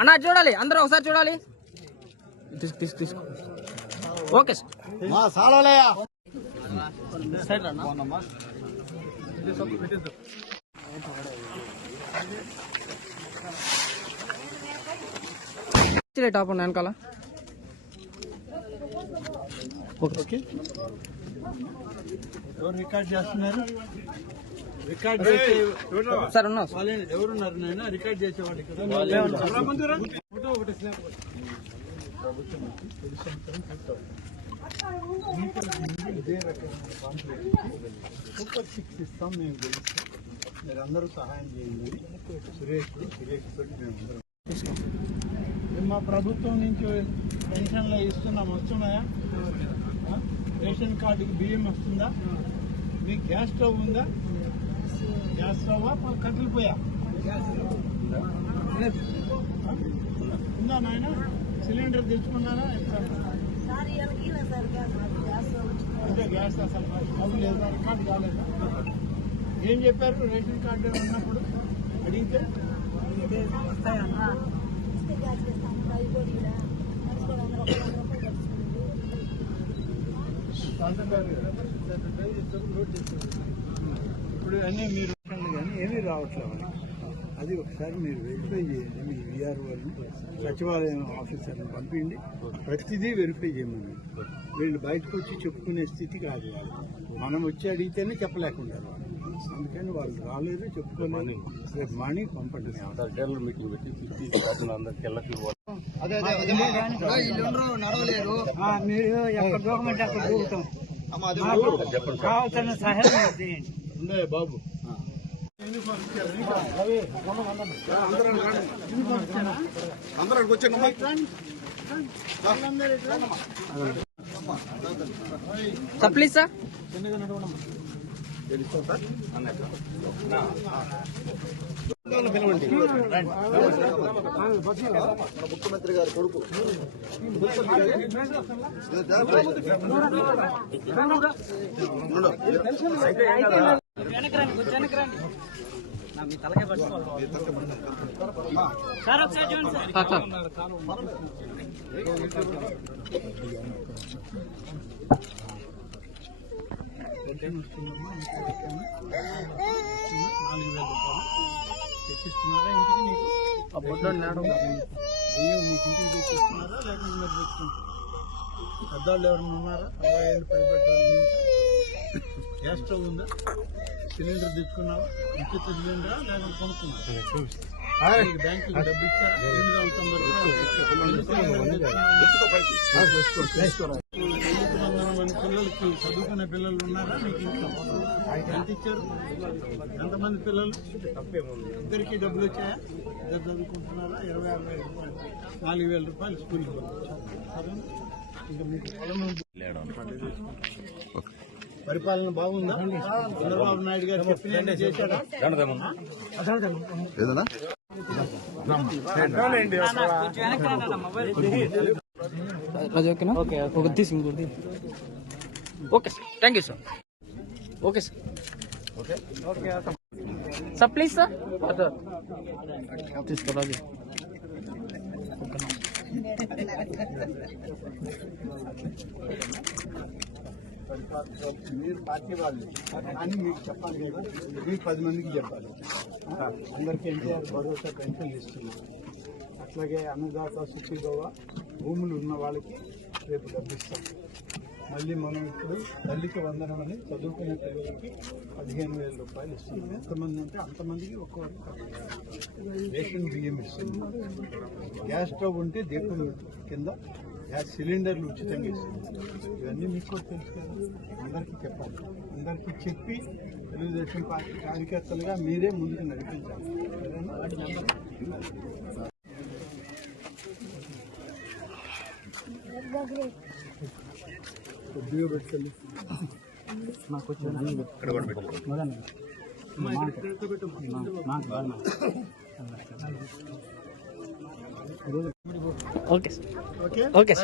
అన్న చూడాలి. అందరూ ఒకసారి చూడాలి. తీసు తీసు తీసుకో. Okay sir. టాప్ ఉన్న వెనకాల. ఓకే. ఎవరు రికార్డ్ చేస్తున్నారు? రికార్డ్ చేసే సార్ ఉన్నా ఎవరున్నారు నేను? రికార్డ్ చేసేవాళ్ళు ఫోటో ఒకటి స్నాప్ ఇదే రకమైన సూపర్ సిక్స్ ఇస్తాం మేము గెలిస్తే మీరు అందరూ సహాయం చేయండి సురేష్ సురేష్ తోటి మేము అందరం మేము మా ప్రభుత్వం నుంచి పెన్షన్లు ఇస్తున్నాం. వస్తున్నాయా? రేషన్ కార్డుకి బియ్యం వస్తుందా? మీకు గ్యాస్ స్టవ్ ఉందా? గ్యాస్ స్టవ్ కట్టెలు పోయా ఉందా నాయన? సిలిండర్ తెచ్చుకున్నారా? అంటే గ్యాస్ అసలు స్టవ్ లేదా రికార్డు కాలేదా. ఏం చెప్పారు? రేషన్ కార్డు ఉన్నప్పుడు? అడిగితే? ఇప్పుడు అన్నీ మీరు కానీ ఏమీ రావట్లేదు అది ఒకసారి మీరు వెరిఫై చేయండి మీ విఆర్ వాళ్ళని సచివాలయం ఆఫీసర్ని పంపిండి ప్రతిదీ వెరిఫై చేయమని. వీళ్ళు బయటకు వచ్చి చెప్పుకునే స్థితి కాదు మనం వచ్చి అడిగితేనే చెప్పలేకుండా అందుకని వాళ్ళు రాలేదు చెప్పుకోలేదు. రేపు మనీ పంపండి. మీటింగ్ పెట్టి మీరు ఎక్కడ గవర్నమెంట్ అక్కడ దూకుతాం కావాల్సిన సహాయం చేయండి. ఉండే బాబు అందరూ వచ్చాను ఇట్లా? సార్ ముఖ్యమంత్రి గారి కొడుకు తెచ్చిస్తున్నారా ఇంటికి ఆ బొడ్డోడు నాడు బియ్యం మీకు ఇంటికి తెచ్చిస్తున్నారా మీరు తెచ్చుకుంటారా పెద్దవాళ్ళు ఎవరైనా ఉన్నారా అరవై ఏళ్ళు పైబడ్డారు గ్యాస్ స్టవ్ ఉందా సిలిండర్ తెచ్చుకున్నావా ఉచిత సిలిండరా లేకపోతే బ్యాంకుకి డబ్బు ఇచ్చారా పిల్లలకి చదువుకునే పిల్లలు ఉన్నారా మీకు ఇంట్లో ఎంత ఇచ్చారు ఎంతమంది పిల్లలు ఇద్దరికి డబ్బులు వచ్చాయా ఇద్దరు చదువుకుంటున్నారా ఇరవై అరవై రూపాయలు నాలుగు వేల రూపాయలు స్కూల్కి పంపించారు? ఇంకా మీకు. పరిపాలన బాగుందా? చంద్రబాబు నాయుడు గారు చెప్పిన చేశాడా? ఏదన్నా? రాజు ఓకేనా ఓకే ఒక తీసి. ఇంకోటి okay sir thank you sir okay sir okay sir please sir తీసుకో రాజు మీరు పార్టీ వాళ్ళు. కానీ మీకు చెప్పాలి కదా మీరు పది మందికి చెప్పాలి. అందరికీ ఎన్టీఆర్ భరోసా పెన్షన్లు ఇస్తున్నారు అట్లాగే అన్నదాత సుఖీభవ భూములు ఉన్న వాళ్ళకి రేపు డబ్బిస్తాం. మళ్ళీ మనం ఇప్పుడు తల్లికి వందనం అని చదువుకునే పిల్లలకి పదిహేను వేల రూపాయలు ఇస్తుంది ఎంతమంది అంటే అంతమందికి ఒక్కొక్క రేషన్ బియ్యం ఇస్తుంది గ్యాస్ స్టవ్ ఉంటే దీపం కింద గ్యాస్ సిలిండర్లు ఉచితంగా ఇస్తుంది ఇవన్నీ మీకు తెలుసు కదా అందరికీ చెప్పాలి అందరికీ చెప్పి తెలుగుదేశం పార్టీ కార్యకర్తలుగా మీరే ముందుకు నడిపించాలి నాకు వచ్చిన ఓకే ఓకే